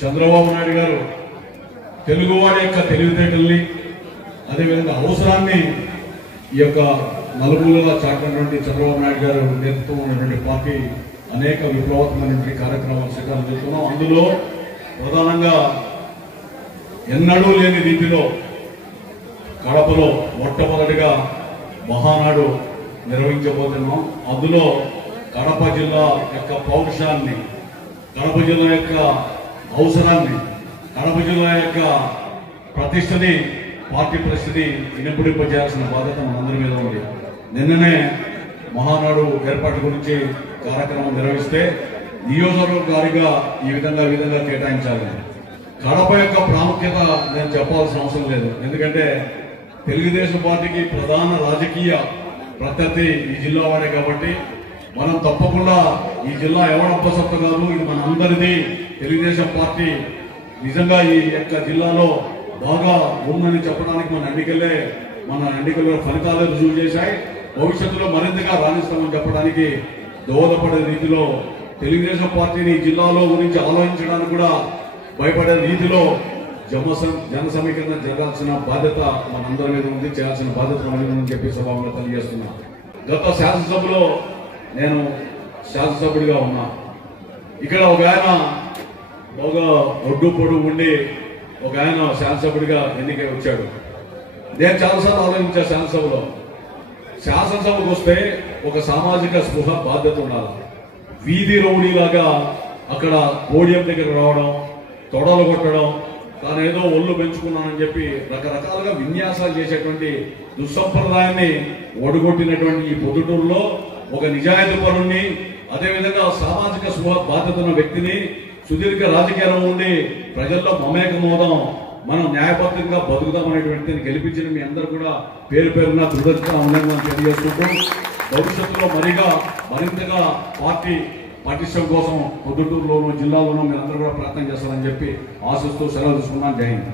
చంద్రబాబు నాయుడు గారు తెలుగువాడి యొక్క తెలివితేటల్ని అదేవిధంగా అవసరాన్ని ఈ యొక్క నలుమూలగా చాటినటువంటి చంద్రబాబు నాయుడు గారు నేతృత్వం ఉన్నటువంటి పార్టీ అనేక విప్లవాత్మకమైనటువంటి కార్యక్రమాలు శ్రీకారం చేస్తున్నాం. అందులో ప్రధానంగా ఎన్నడూ లేని రీతిలో కడపలో మొట్టమొదటిగా మహానాడు నిర్వహించబోతున్నాం. అందులో కడప జిల్లా యొక్క పౌరుషాన్ని, కడప జిల్లా యొక్క అవసరాన్ని, కడప జిల్లా యొక్క ప్రతిష్టని, పార్టీ పరిస్థితిని ఇనుపడింపజేయాల్సిన బాధ్యత మనందరి మీద ఉంది. నిన్ననే మహానాడు ఏర్పాటు గురించి కార్యక్రమం నిర్వహిస్తే నియోజకవర్గాలుగా ఈ విధంగా కేటాయించాలి. కడప యొక్క ప్రాముఖ్యత నేను చెప్పాల్సిన అవసరం లేదు. ఎందుకంటే తెలుగుదేశం పార్టీకి ప్రధాన రాజకీయ ప్రత్యర్థి ఈ జిల్లా వాడే కాబట్టి మనం తప్పకుండా ఈ జిల్లా ఎవడప్పసొత్త కాదు, ఇది మన అందరిది. తెలుగుదేశం పార్టీ నిజంగా ఈ యొక్క జిల్లాలో బాగా ఉందని చెప్పడానికి మన ఎన్నికల్లో ఫలితాలు రుజువు చేశాయి. భవిష్యత్తులో మరింతగా రాణిస్తామని చెప్పడానికి దోహదపడే రీతిలో తెలుగుదేశం పార్టీని జిల్లాలో గురించి ఆలోచించడానికి కూడా భయపడే రీతిలో జన సమీకరణ జరగాల్సిన బాధ్యత మనందరి మీద ఉంది, చేయాల్సిన బాధ్యత మన మీద ఉందని చెప్పి సభలో తెలియజేస్తున్నా. గత శాసనసభలో నేను శాసనసభ్యుడిగా ఉన్నా. ఇక్కడ ఒక ఆయన బాగా ఒడ్డు పొడుగు ఉండి ఒక ఆయన శాసనసభ్యుడిగా ఎన్నికై వచ్చాడు. నేను చాలాసార్లు ఆలోచించా, శాసనసభకు వస్తే ఒక సామాజిక స్పృహ బాధ్యత ఉండాలి. వీధి రౌడీలాగా అక్కడ పోడియం దగ్గర రావడం, తొడలు కొట్టడం, తాను ఏదో ఒళ్ళు పెంచుకున్నానని చెప్పి రకరకాలుగా విన్యాసాలు చేసేటువంటి దుస్సంప్రదాయాన్ని ఒడగొట్టినటువంటి ఈ పొద్దుటూరులో ఒక నిజాయితీ పరుణ్ణి, అదేవిధంగా సామాజిక స్పృహ బాధ్యత ఉన్న వ్యక్తిని, సుదీర్ఘ రాజకీయాల్లో ఉండి ప్రజల్లో మమేకమవుదాం, మనం న్యాయబద్ధంగా బతుకుదామనేటువంటిని గెలిపించిన మీ అందరూ కూడా పేరు పేరున కృతజ్ఞత ఉందని తెలియజేసుకుంటూ భవిష్యత్తులో మరింతగా పార్టీ పటిష్టం కోసం పొద్దుటూరులోనూ జిల్లాలోనూ మీరందరూ కూడా ప్రయత్నం చేస్తారని చెప్పి ఆశిస్తూ సెలవు తీసుకున్నాను. జై హింద్.